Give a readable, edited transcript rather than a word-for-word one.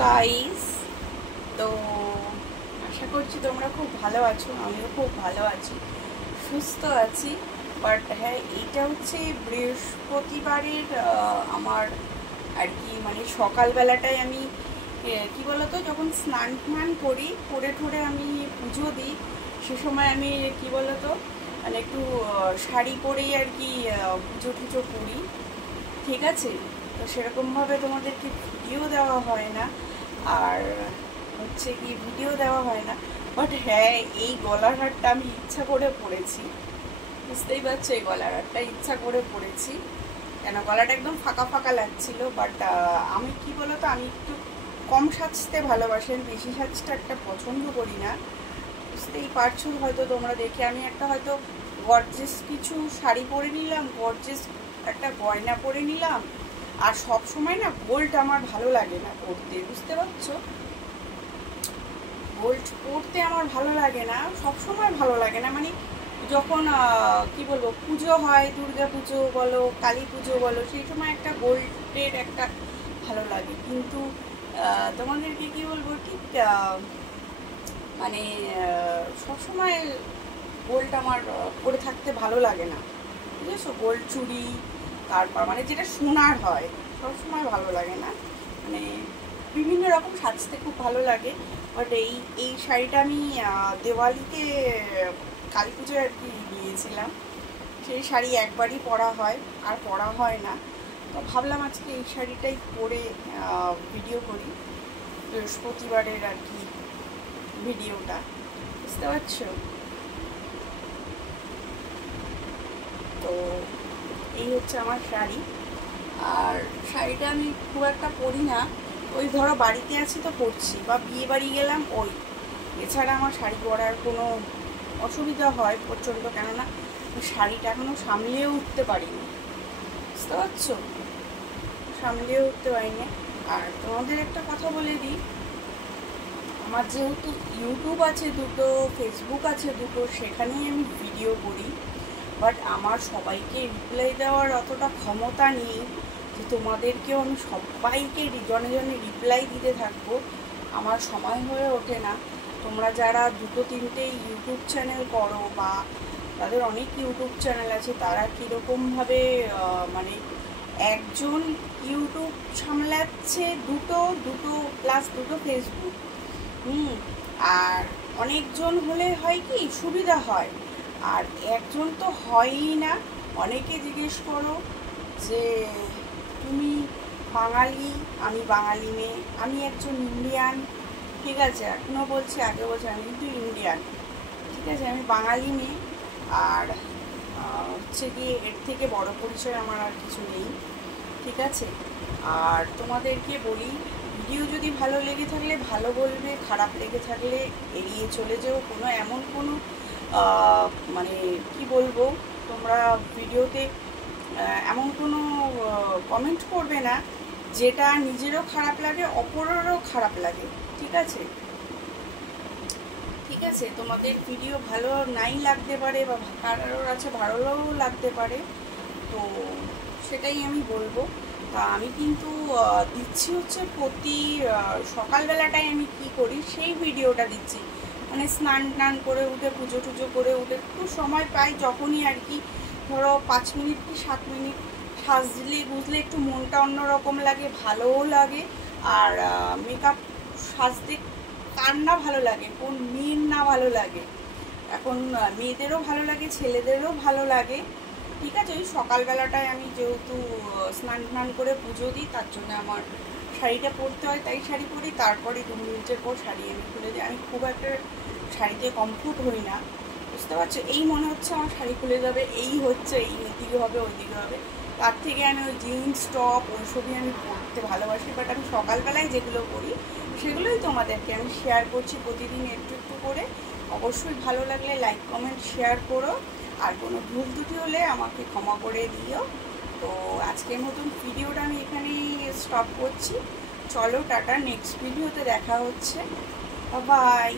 Guys, তো আশা করছি তোমরা খুব ভালো আছো। আমিও খুব ভালো আছি, সুস্থ আছি। বাট হ্যাঁ, এইটা হচ্ছে বৃহস্পতিবারের আমার আর কি, মানে সকালবেলাটায় আমি কি বলতো, যখন স্নান টান করি, করে ঠোরে আমি পুজো দিই, সে সময় আমি কি বলতো, মানে একটু শাড়ি পরেই আর কি পুজো টুজো করি। ঠিক আছে, তো সেরকমভাবে তোমাদেরকে ভিডিও দেওয়া হয় না, আর হচ্ছে কি ভিডিও দেওয়া হয় না। বাট হ্যাঁ, এই গলার হারটা আমি ইচ্ছা করে পরেছি, বুঝতেই পারছো, এই গলার হারটা ইচ্ছা করে পরেছি। কেন, গলাটা একদম ফাঁকা ফাঁকা লাগছিল। বাট আমি কি বলতো, আমি একটু কম সাজতে ভালোবাসেন, বেশি সাজটা একটা পছন্দ করি না। বুঝতেই পারছো হয়তো তোমরা দেখে, আমি একটা হয়তো গর্জেস কিছু শাড়ি পরে নিলাম, গর্জেস একটা গয়না পরে নিলাম। আর সব সময় না গোল্ড আমার ভালো লাগে না পরতে, বুঝতে পারছো, গোল্ড পরতে আমার ভালো লাগে না, সব সময় ভালো লাগে না। মানে যখন কি বলবো, পুজো হয়, দুর্গা পুজো বলো, কালী পুজো বলো, সেই সময় একটা গোল্ডের একটা ভালো লাগে। কিন্তু তোমাদেরকে কি বলবো, ঠিক মানে সবসময় গোল্ড আমার পরে থাকতে ভালো লাগে না, বুঝেছো। গোল্ড চুড়ি, তারপর মানে যেটা সোনার হয়, সবসময় ভালো লাগে না। মানে বিভিন্ন রকম সাজতে খুব ভালো লাগে। বাট এই শাড়িটা আমি দেওয়ালিতে, কালী পুজোয় আর কি নিয়েছিলাম। সেই শাড়ি একবারই পরা হয়, আর পরা হয় না। তো ভাবলাম আজকে এই শাড়িটাই পরে ভিডিও করি, বৃহস্পতিবারের আর কি ভিডিওটা, বুঝতে পারছো। তো এই হচ্ছে আমার শাড়ি। আর শাড়িটা আমি খুব একটা পরি না, ওই ধরো বাড়িতে আছি তো পরছি, বা বিয়ে বাড়ি গেলাম ওই, এছাড়া আমার শাড়ি পরার কোনো অসুবিধা হয় প্রচণ্ড। কেননা শাড়িটা এখনও সামলিয়ে উঠতে পারিনি, বুঝতে পারছো, সামলিয়ে উঠতে পারিনি। আর তোমাদের একটা কথা বলে দিই, আমার যেহেতু ইউটিউব আছে দুটো, ফেসবুক আছে দুটো, সেখানেই আমি ভিডিও করি। বাট আমার সবাইকে রিপ্লাই দেওয়ার অতটা ক্ষমতা নেই যে তোমাদেরকেও আমি সবাইকে জনে জনে রিপ্লাই দিতে থাকবো, আমার সময় হয়ে ওঠে না। তোমরা যারা দুটো তিনটে ইউটিউব চ্যানেল করো, বা তাদের অনেক ইউটিউব চ্যানেল আছে, তারা কীরকমভাবে মানে একজন ইউটিউব সামলাচ্ছে, দুটো দুটো প্লাস দুটো ফেসবুক, আর অনেকজন হলে হয় কি সুবিধা হয়, আর একজন তো হয়ই না। অনেকে জিজ্ঞেস করো যে তুমি বাঙালি, আমি বাঙালি মেয়ে, আমি একজন ইন্ডিয়ান। ঠিক আছে, এখনও বলছি, আগে বলছি আমি কিন্তু ইন্ডিয়ান। ঠিক আছে, আমি বাঙালি মেয়ে। আর হচ্ছে গিয়ে এর থেকে বড় পরিচয় আমার আর কিছু নেই। ঠিক আছে, আর তোমাদেরকে বলি, ভিডিও যদি ভালো লেগে থাকলে ভালো বলবে, খারাপ লেগে থাকলে এড়িয়ে চলে যেও। কোনো এমন কোনো মানে কি বলবো, তোমরা ভিডিওতে এমন কোনো কমেন্ট করবে না যেটা নিজেরও খারাপ লাগে, অপরেরও খারাপ লাগে। ঠিক আছে, ঠিক আছে, তোমাদের ভিডিও ভালো নাই লাগতে পারে, বা কারোর আছে ভালোও লাগতে পারে, তো সেটাই আমি বলবো। তা আমি কিন্তু দিচ্ছি হচ্ছে প্রতি সকালবেলাটায় আমি কি করি সেই ভিডিওটা দিচ্ছি। মানে স্নান টান করে উঠে, পুজো টুজো করে উঠে একটু সময় পাই যখনই আর কি, ধরো 5 মিনিট কি 7 মিনিট সাজলে বুঝলে একটু মনটা অন্যরকম লাগে, ভালোও লাগে। আর মেকআপ সাজতে কার না ভালো লাগে, কোন মেয়ের না ভালো লাগে, এখন মেয়েদেরও ভালো লাগে, ছেলেদেরও ভালো লাগে। ঠিক আছে, ওই সকালবেলাটায় আমি যেহেতু স্নান টান করে পুজো দিই, তার জন্য আমার শাড়িটা পরতে হয়, তাই শাড়ি পরি। তারপরে 2 মিনিটের পর শাড়ি আমি খুলে দিই। আমি খুব একটা শাড়িতে কমফোর্ট হই না, বুঝতে পারছো। এই মনে হচ্ছে আমার শাড়ি খুলে যাবে, এই হচ্ছে, এই দিকে হবে, ওই দিকে হবে, তার থেকে আমি ওই জিন্স টপ ওইসবই আমি পরতে ভালোবাসি। বাট আমি সকালবেলায় যেগুলো করি সেগুলোই তোমাদেরকে আমি শেয়ার করছি প্রতিদিন একটু একটু করে। অবশ্যই ভালো লাগলে লাইক কমেন্ট শেয়ার করো, আর কোনো ভুল ত্রুটি হলে আমাকে ক্ষমা করে দিও। তো আজকের মতন ভিডিওটা আমি এখানেই স্টপ করছি। চলো টাটা, নেক্সট ভিডিওতে দেখা হচ্ছে, বাই।